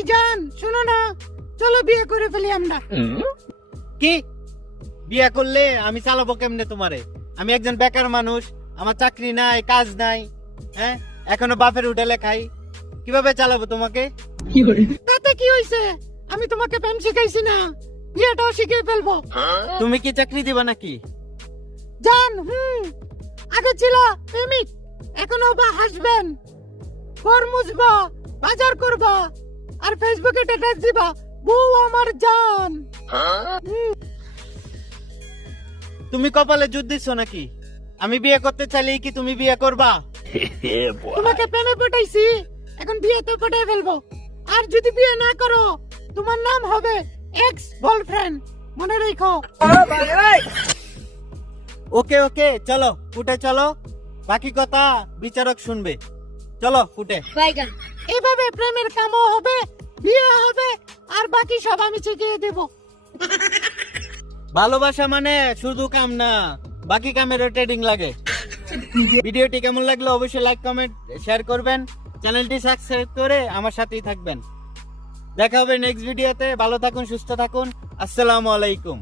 এই জান শোনো না, চলো বিয়ে করে ফেলি আমরা। কি বিয়ে করলে আমি চালাবো কেমনে তোমারে? আমি একজন বেকার মানুষ, আমার চাকরি নাই, কাজ নাই, হ্যাঁ, এখনো বাপের হোটেলে খাই, কিভাবে চালাবো তোমাকে? তাতে কি হইছে? আমি তোমাকে প্রেম শিখাইছি না, বিয়েটাও শিখিয়ে ফেলবো। তুমি কি চাকরি দিবা নাকি? জান আগে ছিল প্রেমিক, এখনো বা হাসবেন, ঘর মুছবা, বাজার করবা, আর ফেসবুকে স্ট্যাটাস দিবা বউ আমার জান। তুমি কপালে জুত দিচ্ছ নাকি? আমি বিয়ে করতে চাইলেই কি তুমি বিয়ে করবা? তোমাকে প্রেমে পটাইছি, এখন বিয়েতে পটাই ফেলবো। আর যদি বিয়ে না করো, তোমার নাম হবে এক্স বয়ফ্রেন্ড, মনে রেখো। ওকে ওকে, চলো ফুটে চলো, বাকি কথা বিচারক শুনবে। চলো ফুটে। এভাবে প্রেমের কামও হবে, বিয়ে হবে, আর বাকি সব আমি শিখিয়ে দেব। ভালোবাসা মানে শুধু কাম না, বাকি কামেরও ট্রেডিং লাগে। ভিডিওটি কেমন লাগলো অবশ্যই লাইক কমেন্ট শেয়ার করবেন, চ্যানেলটি সাবস্ক্রাইব করে আমার সাথেই থাকবেন। দেখা হবে নেক্সট ভিডিওতে। ভালো থাকুন, সুস্থ থাকুন, আসসালামু আলাইকুম।